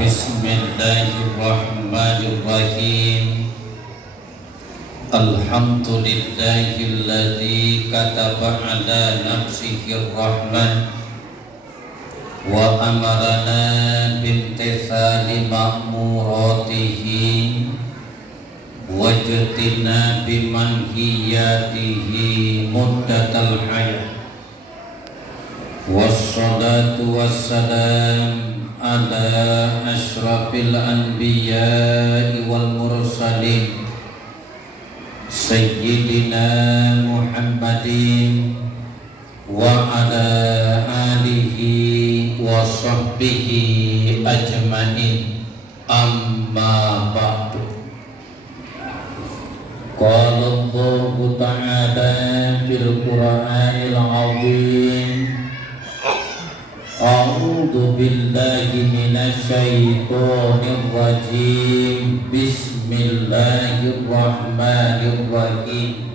Bismillahirrahmanirrahim. Alhamdulillahilladzi kataba ala nafsihir rahmah wa amarana bimtithali ma'muratihi wajtina bimanhiyatihi muddatal hayat. Wassalatu wassalam ala asyrafil anbiya'i wal mursalin Sayyidina Muhammadin wa ala alihi wa sahbihi ajma'in, amma ba'du. Qala Allahu ta'ala fil Qur'anil 'azim, A'udzu billahi minasy syaithanir rajim. Bismillahirrahmanirrahim.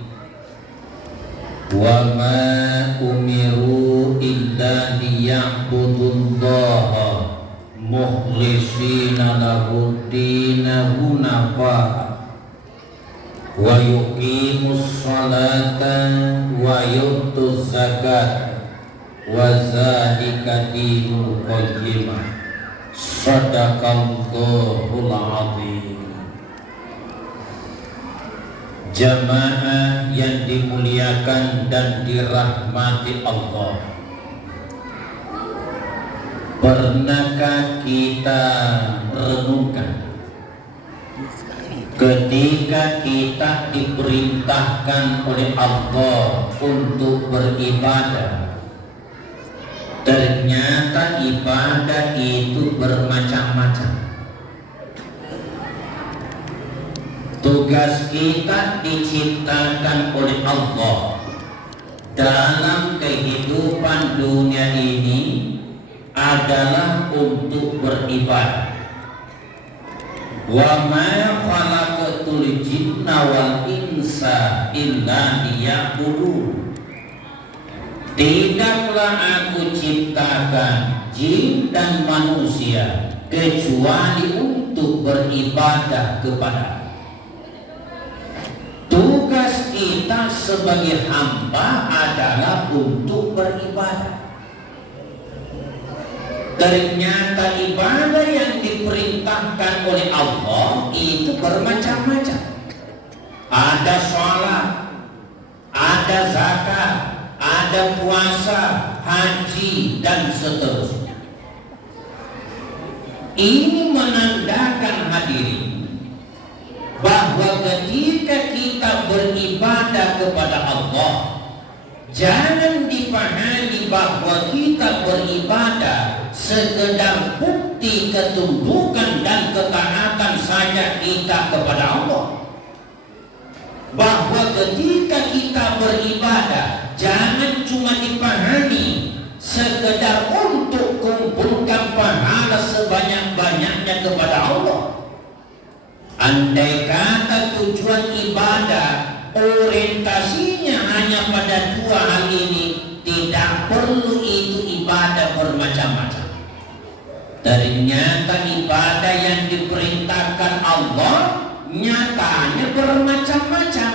Wa ma umiru illa liya'budullaha mukhlishina lahud-dina hunafa wa yuqimus salata wa yu'tuz zakata wa zalika dinul qayyimah. Shadaqallahul azim. Jamaah yang dimuliakan dan dirahmati Allah, pernahkah kita renungkan ketika kita diperintahkan oleh Allah untuk beribadah, ternyata ibadah itu bermacam-macam. Tugas kita diciptakan oleh Allah dalam kehidupan dunia ini adalah untuk beribadah. Wa ma khalaqatul jinna wal insa illa liya'budun. Tidaklah aku ciptakan jin dan manusia kecuali untuk beribadah kepada. Tugas kita sebagai hamba adalah untuk beribadah. Ternyata ibadah yang diperintahkan oleh Allah itu bermacam-macam. Ada sholat, ada zakat, ada puasa, haji, dan seterusnya. Ini menandakan hadirin bahwa ketika kita beribadah kepada Allah, jangan dipahami bahwa kita beribadah sekedar bukti ketundukan dan ketaatan saja kita kepada Allah. Bahwa ketika kita beribadah, jangan cuma dipahami sekedar untuk kumpulkan pahala sebanyak-banyaknya kepada Allah. Andai kata tujuan ibadah orientasinya hanya pada dua hal ini, tidak perlu itu ibadah bermacam-macam. Ternyata ibadah yang diperintahkan Allah nyatanya bermacam-macam.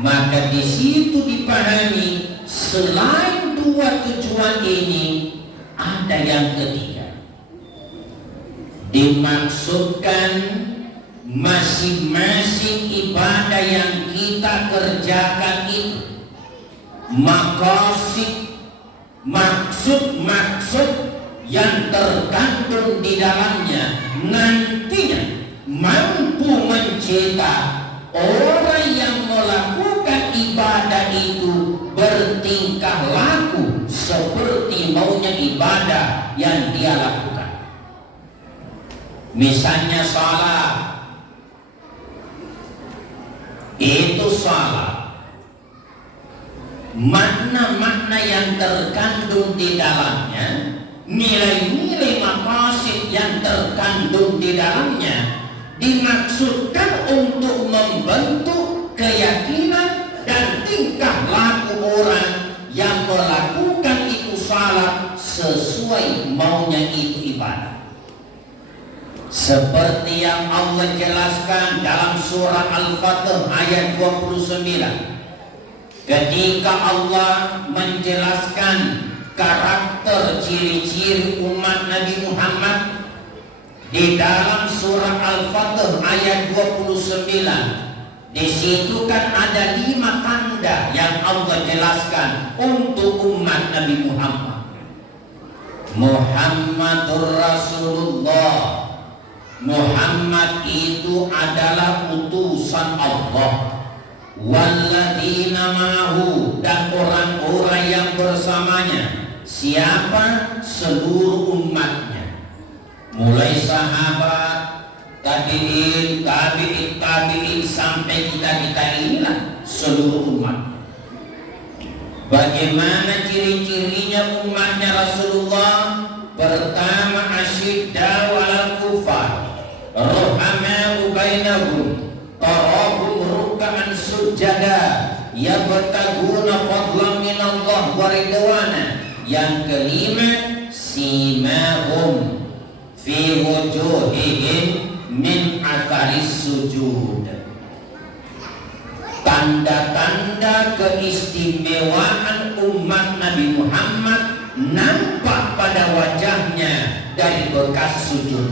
Maka di situ dipahami selain dua tujuan ini ada yang ketiga. Dimaksudkan masing-masing ibadah yang kita kerjakan itu maqasid, maksud-maksud yang terkandung di dalamnya nantinya mampu mencetak orang yang melakukan ibadah itu bertingkah laku seperti maunya ibadah yang dia lakukan. Misalnya salat, itu salat, makna-makna yang terkandung di dalamnya, nilai-nilai maqasid yang terkandung di dalamnya dimaksudkan untuk membentuk keyakinan dan tingkah laku orang yang melakukan itu salat sesuai maunya itu ibadah. Seperti yang Allah jelaskan dalam surah Al-Fatih ayat 29, ketika Allah menjelaskan karakter ciri-ciri umat Nabi Muhammad di dalam surah Al-Fatih ayat 29, di situ kan ada 5 tanda yang Allah jelaskan untuk umat Nabi Muhammad. Muhammadur Rasulullah, Muhammad itu adalah utusan Allah. Walladzina ma'ahu, dan orang-orang yang bersamanya. Siapa? Seluruh umatnya, mulai sahabat, tabi'in, tabi'in sampai kita inilah seluruh umat. Bagaimana ciri-cirinya umatnya Rasulullah? Pertama, asyidda walal kufar, rohama'u bainahum, tarahum ruk'an sujada, yabtaguna fadlan minallah wa ridwana. Yang kelima, simahum fi wujuhihim min atharis sujud. Tanda-tanda keistimewaan umat Nabi Muhammad nampak pada wajahnya dari bekas sujud.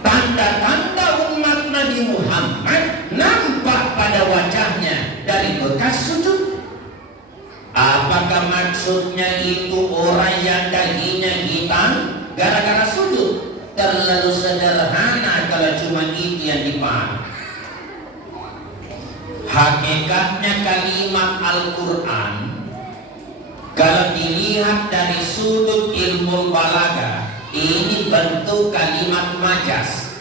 Tanda-tanda umat Nabi Muhammad nampak pada wajahnya dari bekas sujud. Apakah maksudnya itu orang yang dahinya hitam gara-gara sujud? Terlalu sederhana kalau cuma itu yang dipahami. Hakikatnya kalimat Al-Quran, kalau dilihat dari sudut ilmu balaghah, ini bentuk kalimat majaz.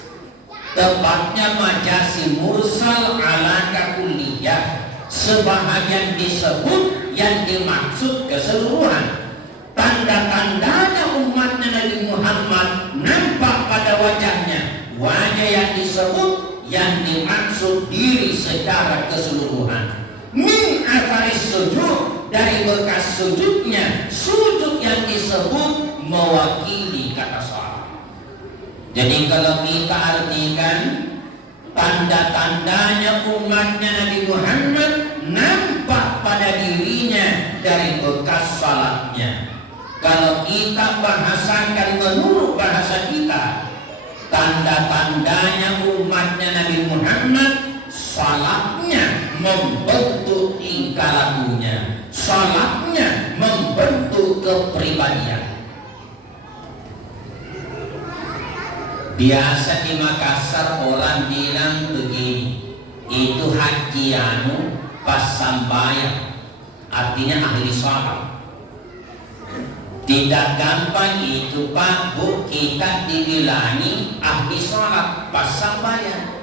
Tepatnya majasi mursal ala kulliyah. Sebahagian disebut, yang dimaksud keseluruhan. Tanda-tandanya umatnya Nabi Muhammad nampak pada wajahnya. Wajah yang disebut, yang dimaksud diri secara keseluruhan. Min atharis sujud, dari bekas sujudnya. Sujud yang disebut mewakili kata salat. Jadi kalau kita artikan tanda-tandanya umatnya Nabi Muhammad nampak pada dirinya dari bekas salatnya. Kalau kita bahasakan menurut bahasa kita, tanda-tandanya umatnya Nabi Muhammad, salatnya membentuk tingkah lakunya, salatnya membentuk kepribadian. Biasa di Makassar orang bilang begini, itu haji anu pas sambayang, artinya ahli salat. Tidak gampang itu Pak Bu, kita dibilangi ahli salat pas sambayang.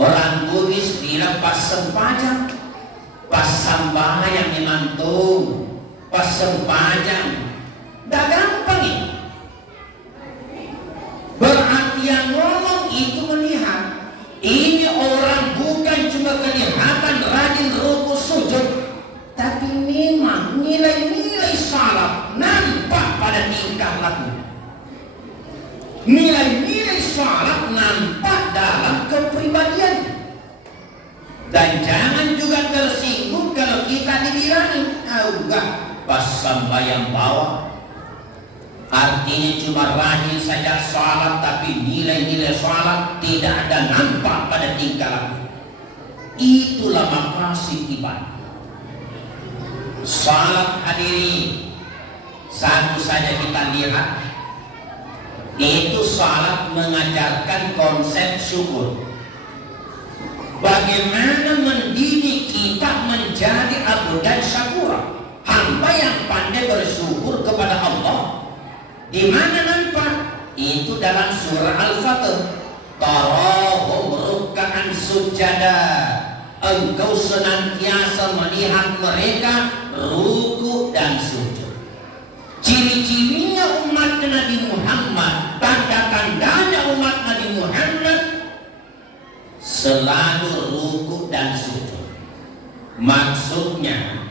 Orang Bugis bilang pas sempajang, pas sambayang dimantung, pas sempajang. Tidak gampang itu. Berarti yang ngomong itu melihat. Ini orang bukan cuma kelihatan rajin ruku sujud, tapi memang nilai-nilai salat nampak pada tingkah lakunya. Nilai-nilai salat nampak dalam kepribadian. Dan jangan juga tersinggung kalau kita dibilangin, enggak pas sambayang bawah, artinya cuma rajin saja salat, tapi nilai-nilai salat tidak ada nampak pada tingkah laku. Itulah maqasid ibadah. Salat hadirin, satu saja kita lihat, itu salat mengajarkan konsep syukur. Bagaimana mendidik kita menjadi abdan syakura, hamba yang pandai bersyukur kepada Allah. Di mana nampak? Itu dalam surah Al-Fatih. Tarahum ruk'an sujada, engkau senantiasa melihat mereka ruku dan sujud. Ciri-cirinya umat Nabi Muhammad, tanda-tandanya umat Nabi Muhammad, selalu ruku dan sujud. Maksudnya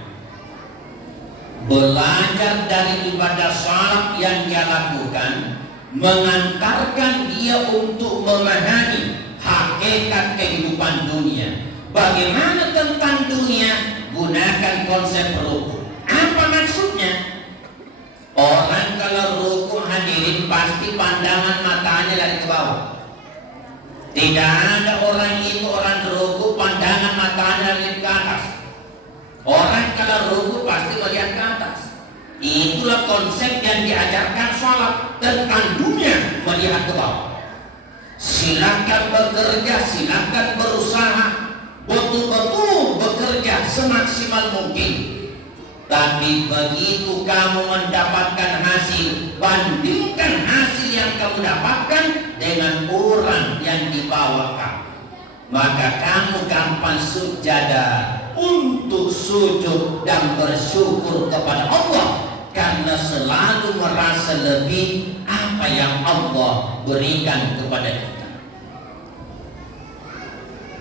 belajar dari ibadah salat yang dia lakukan, mengantarkan dia untuk memahami hakikat kehidupan dunia. Bagaimana tentang dunia? Gunakan konsep ruku. Apa maksudnya? Orang kalau ruku hadirin pasti pandangan matanya dari ke bawah. Tidak ada orang itu orang ruku pandangan matanya dari ke atas. Orang kalau ruku pasti melihat ke atas. Itulah konsep yang diajarkan sholat tentang dunia, melihat ke bawah. Silakan bekerja, silakan berusaha, betul-betul bekerja semaksimal mungkin. Tapi begitu kamu mendapatkan hasil, bandingkan hasil yang kamu dapatkan dengan orang yang di bawah kamu. Maka kamu gampang sujada untuk sujud dan bersyukur kepada Allah, karena selalu merasa lebih apa yang Allah berikan kepada kita.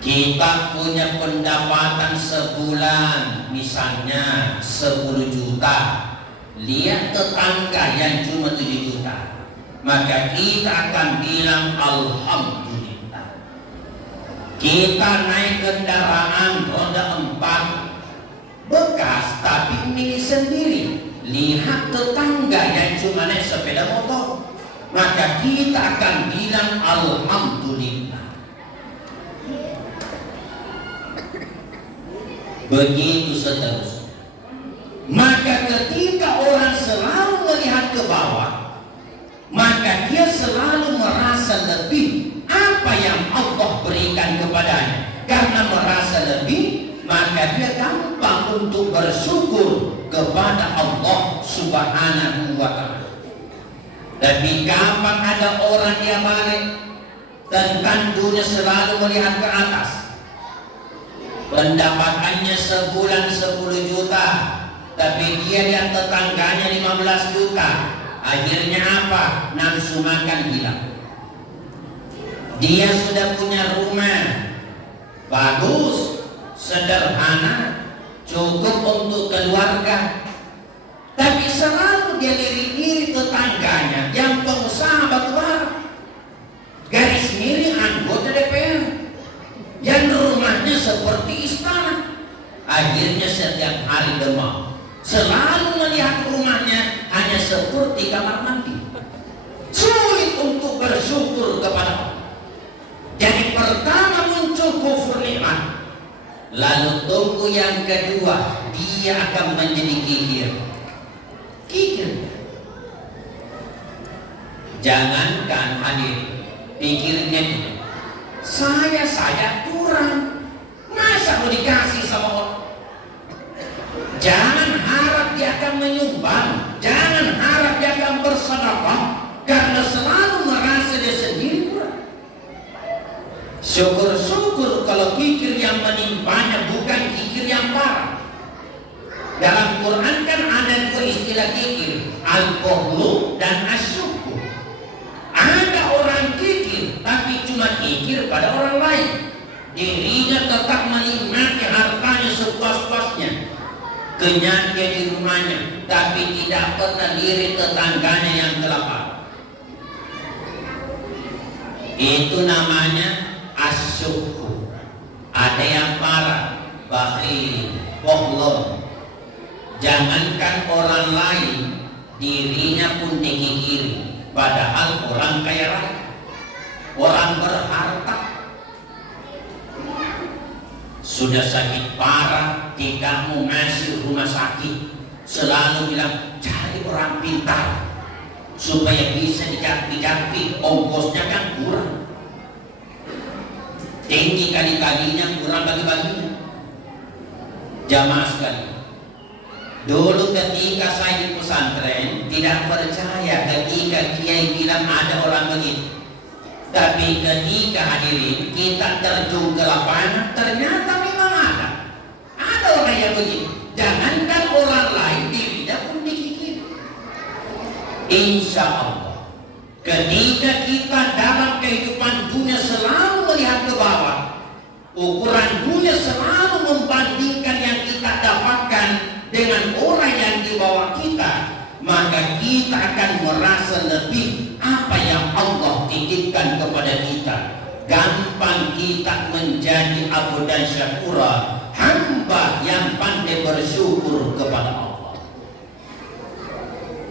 Kita punya pendapatan sebulan misalnya 10 juta. Lihat tetangga yang cuma 7 juta. Maka kita akan bilang alhamdulillah. Kita naik kendaraan roda 4 bekas tapi milik sendiri. Lihat tetangga yang cuma naik sepeda motor. Maka kita akan bilang alhamdulillah. Begitu seterusnya. Maka ketika orang selalu melihat ke bawah, maka dia selalu merasa lebih apa yang Allah berikan kepadanya. Karena merasa lebih, maka dia gampang untuk bersyukur kepada Allah Subhanahu wa ta'ala. Tapi kapan ada orang yang balik tentang dunia selalu melihat ke atas, pendapatannya sebulan 10 juta, tapi dia lihat tetangganya 15 juta. Akhirnya apa? Nafsu makan hilang. Dia sudah punya rumah bagus, sederhana, cukup untuk keluarga, tapi selalu dia lirik-lirik tetangganya yang pengusaha batubara, garis miring anggota DPR, yang rumahnya seperti istana. Akhirnya setiap hari demam, selalu melihat rumahnya hanya seperti kamar mandi. Sulit untuk bersyukur kepada Allah. Jadi pertama muncul kufur nikmat, lalu tunggu yang kedua, dia akan menjadi kikir. Jangankan hadir, pikirnya dia, saya kurang, masa mau dikasih sama orang? Jangan harap dia akan menyumbang, jangan harap dia akan bersedekah, karena selalu merasa dia sendiri kurang. Syukur-syukur kalau kikir yang menimpanya bukan kikir yang parah. Dalam Quran kan ada dua istilah kikir, al-bukhlu dan asyukur. Ada orang kikir tapi cuma kikir pada orang lain, dirinya tetap menikmati hartanya sepuas-puasnya, kenyang dia di rumahnya, tapi tidak pernah lirik tetangganya yang kelaparan. Itu namanya asyukur. Ada yang parah, bakhil, bohong. Jangankan orang lain, dirinya pun dikikiri. Padahal orang kaya raya, orang berharta, sudah sakit parah, tidak mau ngasih rumah sakit, selalu bilang cari orang pintar supaya bisa dijangkit, ongkosnya kan kurang, tinggi kali-kalinya, kurang bagi-baginya. Jamaah sekali, dulu ketika saya di pesantren tidak percaya ketika kiai bilang ada orang begitu. Tapi ketika hadirin kita terjun ke lapangan, ternyata memang ada orang yang begitu. Jangankan orang lain, dirinya pun dikikir. Insya Allah, ketika kita dalam kehidupan dunia selalu melihat ke bawah, ukuran dunia selalu membandingkan yang kita dapatkan dengan orang yang di bawah kita, maka kita akan merasa lebih apa yang gampang kita menjadi abdan syakura, hamba yang pandai bersyukur kepada Allah.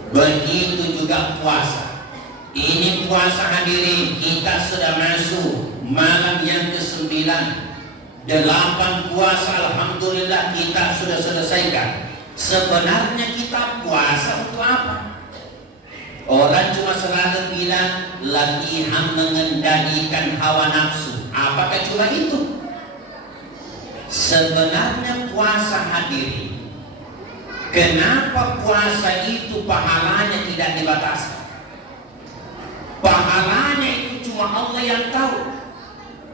Begitu juga puasa. Ini puasa hadirin, kita sudah masuk malam yang ke-9. 8 puasa alhamdulillah kita sudah selesaikan. Sebenarnya kita puasa untuk apa? Orang cuma selalu bilang latihan mengendalikan hawa nafsu. Apakah cuma itu? Sebenarnya puasa hadirin, kenapa puasa itu pahalanya tidak dibatasi? Pahalanya itu cuma Allah yang tahu.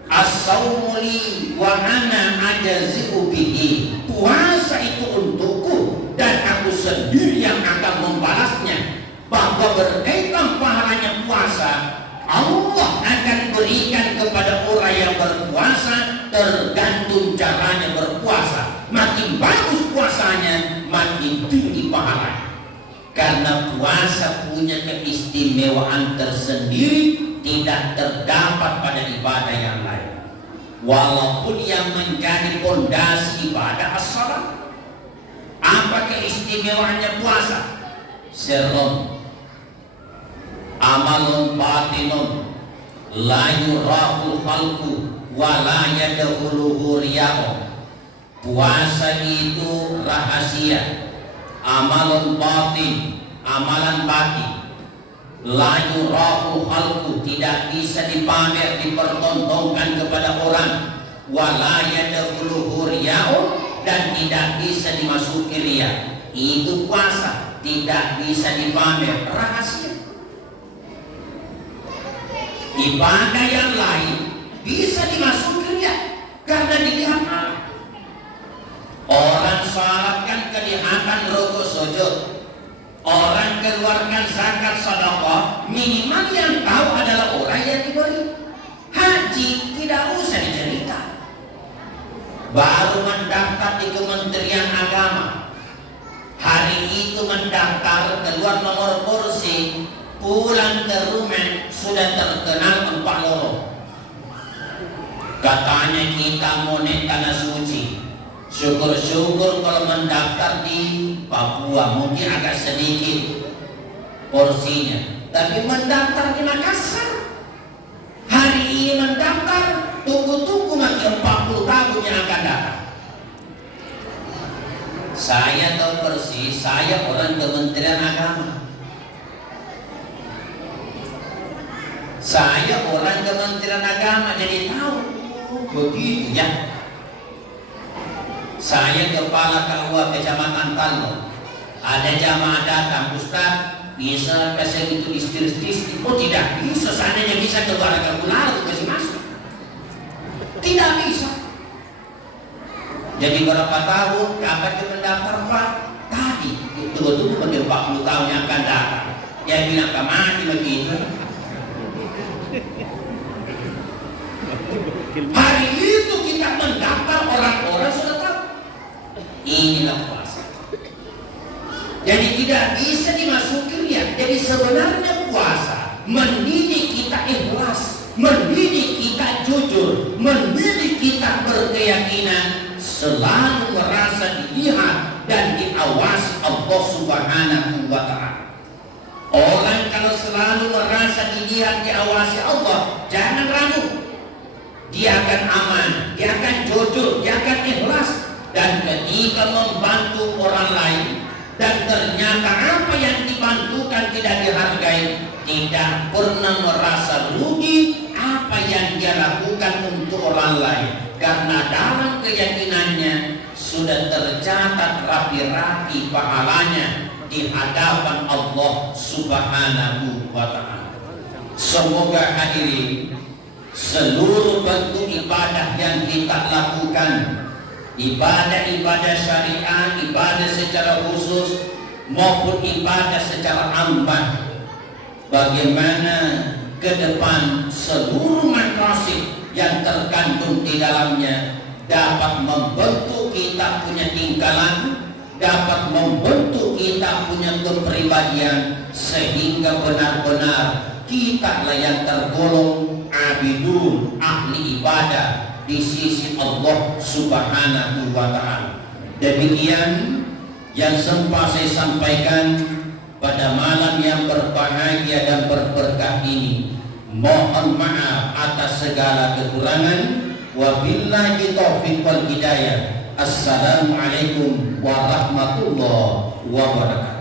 As-sawmu li wa ana ajazi'u bihi. Puasa itu untukku dan aku sendiri yang akan membalasnya. Bahwa berkaitan pahalanya puasa, Allah akan berikan kepada orang yang berpuasa tergantung caranya berpuasa. Makin bagus puasanya, makin tinggi pahalanya. Karena puasa punya keistimewaan tersendiri, tidak terdapat pada ibadah yang lain. Walaupun yang menjadi pondasi ibadah as-salat, apa keistimewaannya puasa? Sirrun amalun batinun la yurahul khalqu wa la yadkhuluhu riya'u. Puasa itu rahasia, amalun batin, amalan batin, la yurahul khalqu, tidak bisa dipamer, dipertontonkan kepada orang, wa la yadkhuluhu riya'u, dan tidak bisa dimasuki riya. Itu puasa, tidak bisa dipamer, rahasia. Ibadah yang lain bisa dimasuki riya karena dilihat orang salat kan kelihatan rukuk sujud, orang keluarkan zakat sedekah, minimal yang tahu adalah orang yang diberi. Haji tidak usah dicerita, baru mendaftar di Kementerian Agama, hari itu mendaftar, keluar nomor kursi, pulang ke rumah sudah terkenal 4 lorong. Katanya kita mau naik tanah suci. Syukur-syukur kalau mendaftar di Papua mungkin agak sedikit porsinya, tapi mendaftar di Makassar, hari ini mendaftar, tunggu-tunggu makin 40 tahun yang akan datang. Saya tahu persis, saya orang Kementerian Agama. Saya orang Kementerian Agama, jadi tahu begitu ya. Saya kepala KUA Kecamatan Talno. Ada jamaah datang, Ustaz, bisa kasih itu istis-istis? Oh tidak bisa, seandainya bisa keluar kalkulator kasih masuk. Tidak bisa. Jadi berapa tahun? Kapan dia mendaftar Pak? Tadi. Tunggu-tunggu pada 40 tahun yang akan datang. Yang bilang mati begitu. Hari itu kita mendaftar, orang-orang sudah tahu. Inilah puasa. Jadi tidak bisa dimasuki riya. Jadi sebenarnya puasa mendidik kita ikhlas, mendidik kita jujur, mendidik kita berkeyakinan, selalu merasa dilihat dan diawasi Allah Subhanahu wa ta'ala. Orang kalau selalu merasa dilihat, diawasi Allah, jangan ragu. Dia akan aman, dia akan jujur, dia akan ikhlas. Dan ketika membantu orang lain dan ternyata apa yang dibantukan tidak dihargai, tidak pernah merasa rugi apa yang dia lakukan untuk orang lain, karena dalam keyakinannya sudah tercatat rapi-rapi pahalanya di hadapan Allah Subhanahu wa ta'ala. Semoga hadirin, seluruh bentuk ibadah yang kita lakukan, ibadah-ibadah syariah, ibadah secara khusus maupun ibadah secara ammah, bagaimana ke depan seluruh maqasid yang terkandung di dalamnya dapat membentuk kita punya tingkah laku, dapat membentuk kita punya kepribadian, sehingga benar-benar kita lah yang tergolong abidun, ahli ibadah di sisi Allah Subhanahu wa ta'ala. Demikian yang sempat saya sampaikan pada malam yang berbahagia dan berberkah ini. Mohon maaf atas segala kekurangan. Wabillahi taufiq wal hidayah. Assalamualaikum warahmatullahi wabarakatuh.